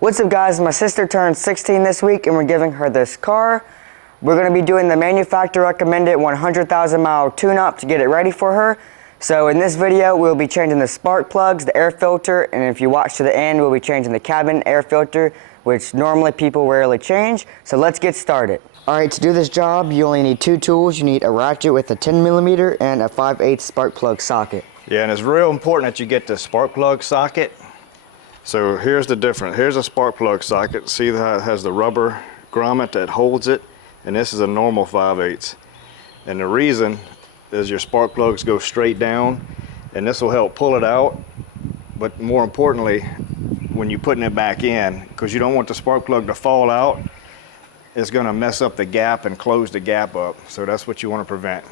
What's up guys, my sister turned 16 this week and we're giving her this car. We're going to be doing the manufacturer recommended 100,000 mile tune-up to get it ready for her. So in this video we'll be changing the spark plugs, the air filter, and if you watch to the end we'll be changing the cabin air filter, which normally people rarely change. So let's get started. Alright, to do this job you only need two tools. You need a ratchet with a 10mm and a 5/8 spark plug socket. Yeah, and it's real important that you get the spark plug socket. So here's the difference. Here's a spark plug socket. See how it has the rubber grommet that holds it? And this is a normal 5/8. And the reason is your spark plugs go straight down, and this will help pull it out. But more importantly, when you're putting it back in, because you don't want the spark plug to fall out, it's going to mess up the gap and close the gap up. So that's what you want to prevent.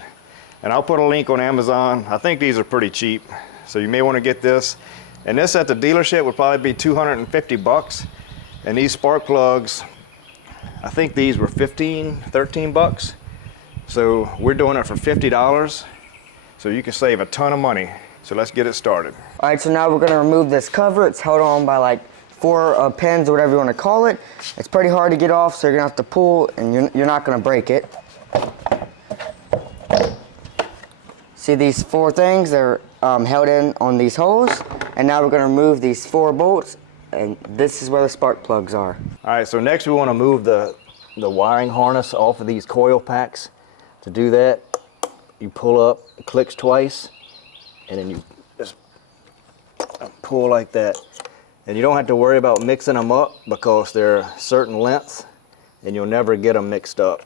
And I'll put a link on Amazon. I think these are pretty cheap, so you may want to get this. And this at the dealership would probably be 250 bucks. And these spark plugs, I think these were 13 bucks. So we're doing it for $50. So you can save a ton of money. So let's get it started. All right, so now we're gonna remove this cover. It's held on by like 4 pins or whatever you wanna call it. It's pretty hard to get off, so you're gonna have to pull and you're not gonna break it. See these 4 things? They're held in on these holes. And now we're going to remove these 4 bolts, and this is where the spark plugs are. All right, so next we want to move the wiring harness off of these coil packs. To do that, you pull up, it clicks twice, and then you just pull like that. And you don't have to worry about mixing them up because they're a certain length, and you'll never get them mixed up.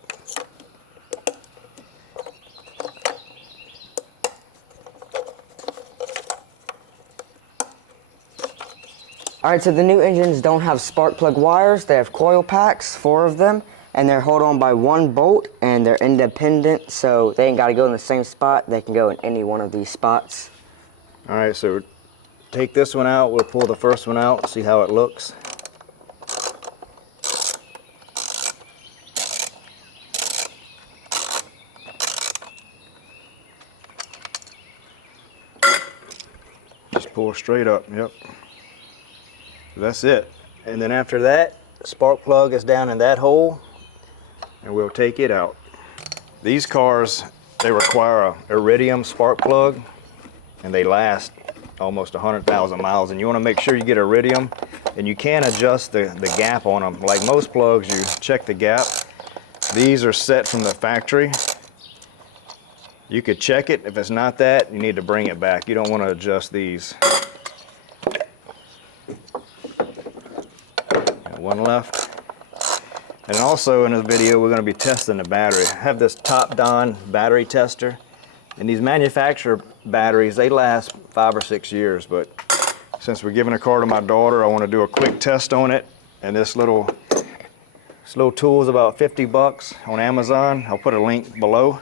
Alright, so the new engines don't have spark plug wires. They have coil packs, 4 of them, and they're held on by 1 bolt, and they're independent, so they ain't got to go in the same spot. They can go in any one of these spots. Alright, so take this one out. We'll pull the first one out, see how it looks. Just pull straight up, yep. That's it. And then after that, the spark plug is down in that hole, and we'll take it out. These cars, they require a iridium spark plug, and they last almost 100,000 miles. And you want to make sure you get iridium, and you can adjust the gap on them. Like most plugs, you check the gap. These are set from the factory. You could check it. If it's not that, you need to bring it back. You don't want to adjust these. One left. And also in this video we're going to be testing the battery. I have this top-down battery tester, and these manufacturer batteries, they last 5 or 6 years, but since we're giving a car to my daughter, I want to do a quick test on it. And this little tool is about 50 bucks on Amazon. I'll put a link below,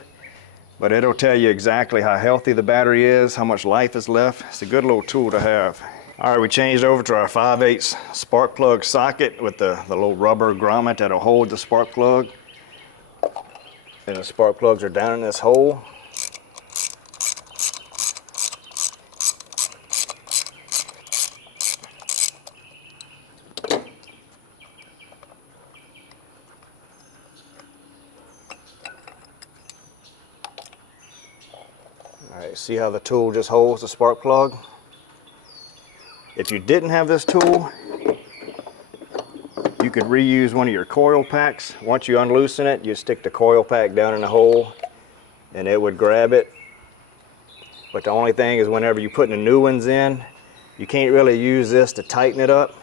but it'll tell you exactly how healthy the battery is, how much life is left. It's a good little tool to have. All right, we changed over to our 5/8 spark plug socket with the little rubber grommet that'll hold the spark plug. And the spark plugs are down in this hole. All right, see how the tool just holds the spark plug? If you didn't have this tool, you could reuse one of your coil packs. Once you unloosen it, you stick the coil pack down in the hole and it would grab it. But the only thing is whenever you're putting the new ones in, you can't really use this to tighten it up.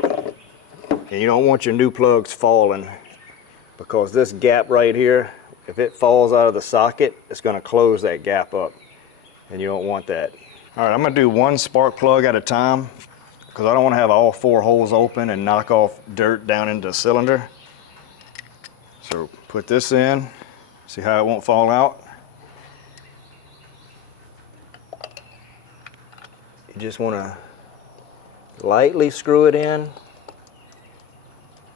And you don't want your new plugs falling, because this gap right here, if it falls out of the socket, it's going to close that gap up, and you don't want that. All right, I'm going to do 1 spark plug at a time because I don't want to have all 4 holes open and knock off dirt down into the cylinder. So put this in, see how it won't fall out. You just want to lightly screw it in.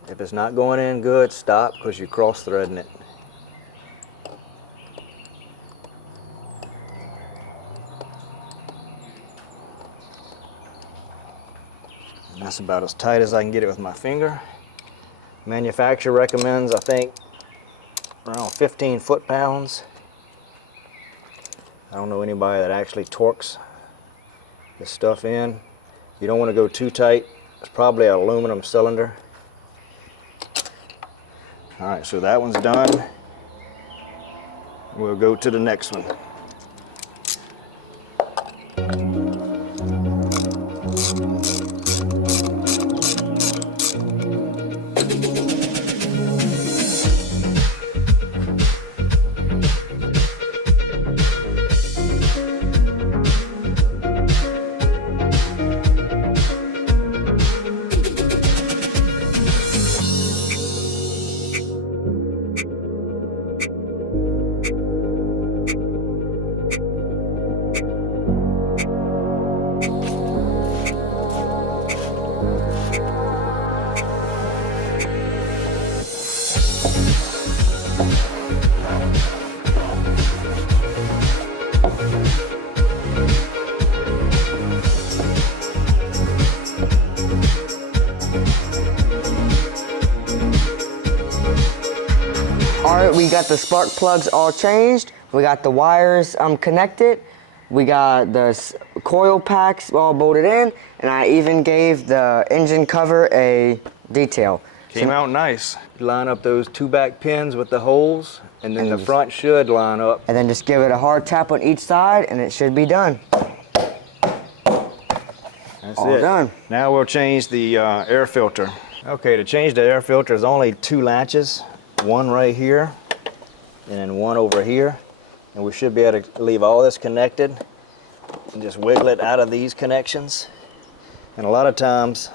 If it's not going in good, stop, because you're cross-threading it. That's about as tight as I can get it with my finger. Manufacturer recommends, I think, around 15 foot-pounds. I don't know anybody that actually torques this stuff in. You don't want to go too tight. It's probably an aluminum cylinder. All right, so that one's done. We'll go to the next one. Alright, we got the spark plugs all changed. We got the wires connected. We got the coil packs all bolted in. And I even gave the engine cover a detail. Came out nice. Line up those two back pins with the holes, and then the front should line up. And then just give it a hard tap on each side, and it should be done. That's all it. Done. Now we'll change the air filter. Okay, to change the air filter, there's only two latches. One right here, and then one over here. And we should be able to leave all this connected and just wiggle it out of these connections. And a lot of times,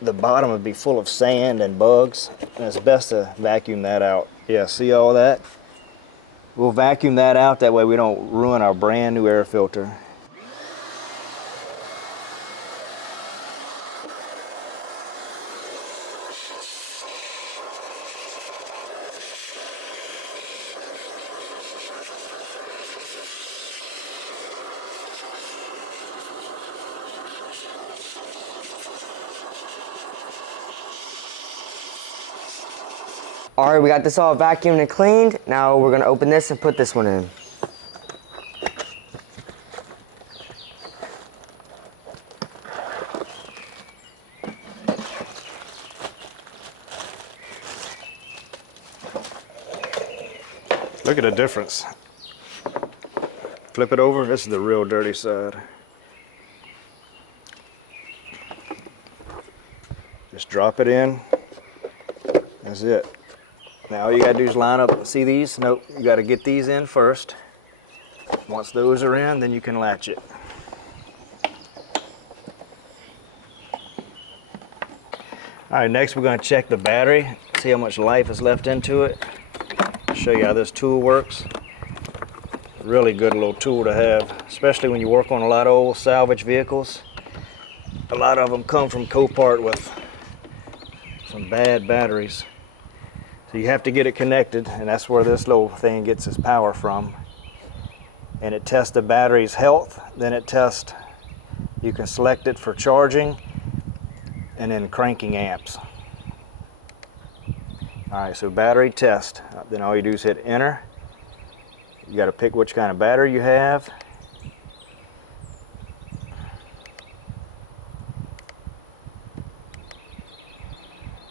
the bottom would be full of sand and bugs, and it's best to vacuum that out. Yeah, see all that? We'll vacuum that out, that way we don't ruin our brand new air filter. All right, we got this all vacuumed and cleaned. Now we're gonna open this and put this one in. Look at the difference. Flip it over, this is the real dirty side. Just drop it in, that's it. Now all you gotta do is line up, see these? Nope, you gotta get these in first. Once those are in, then you can latch it. All right, next we're gonna check the battery, see how much life is left into it. Show you how this tool works. Really good little tool to have, especially when you work on a lot of old salvage vehicles. A lot of them come from Copart with some bad batteries. So you have to get it connected, and that's where this little thing gets its power from. And it tests the battery's health, then it tests, you can select it for charging and then cranking amps. All right, so battery test. Then all you do is hit enter. You got to pick which kind of battery you have.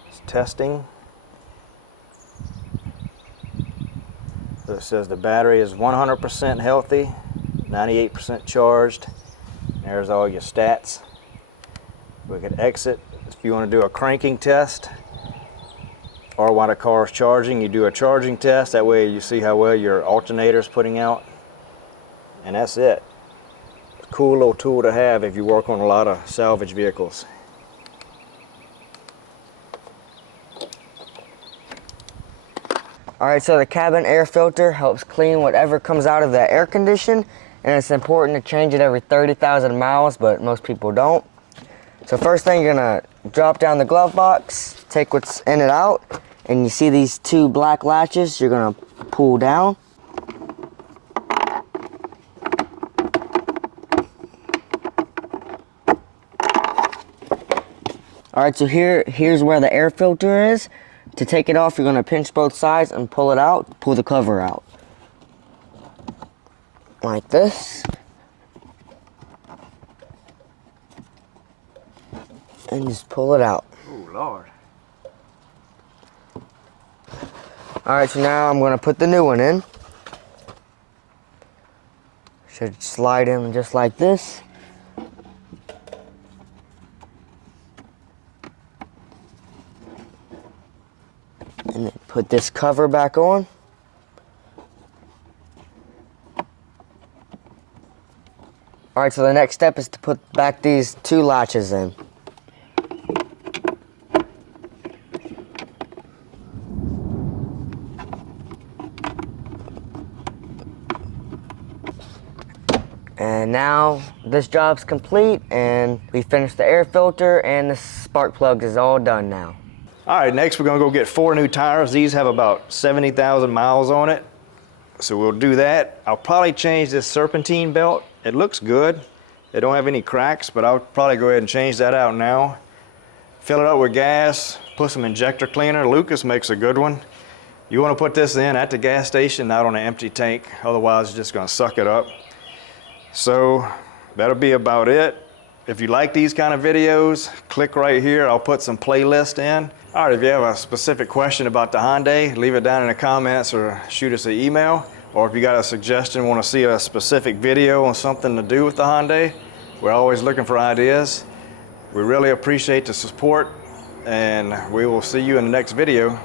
It's testing. So it says the battery is 100% healthy, 98% charged. There's all your stats. We can exit. If you want to do a cranking test, or while the car is charging, you do a charging test. That way you see how well your alternator is putting out. And that's it. It's a cool little tool to have if you work on a lot of salvage vehicles. All right, so the cabin air filter helps clean whatever comes out of the air condition, and it's important to change it every 30,000 miles, but most people don't. So first thing, you're gonna drop down the glove box, take what's in it out, and you see these two black latches, you're gonna pull down. All right, so here's where the air filter is. To take it off, you're gonna pinch both sides and pull it out, pull the cover out. Like this. And just pull it out. Oh, Lord. All right, so now I'm gonna put the new one in. Should slide in just like this. And then put this cover back on. All right, so the next step is to put back these two latches in. And now this job's complete and we finished the air filter and the spark plug is all done now. All right, next we're gonna go get 4 new tires. These have about 70,000 miles on it. So we'll do that. I'll probably change this serpentine belt. It looks good. It don't have any cracks, but I'll probably go ahead and change that out now. Fill it up with gas, put some injector cleaner. Lucas makes a good one. You wanna put this in at the gas station, not on an empty tank. Otherwise, it's just gonna suck it up. So that'll be about it. If you like these kind of videos, click right here. I'll put some playlist in. All right, if you have a specific question about the Hyundai, leave it down in the comments or shoot us an email. Or if you got a suggestion, want to see a specific video on something to do with the Hyundai, we're always looking for ideas. We really appreciate the support, and we will see you in the next video.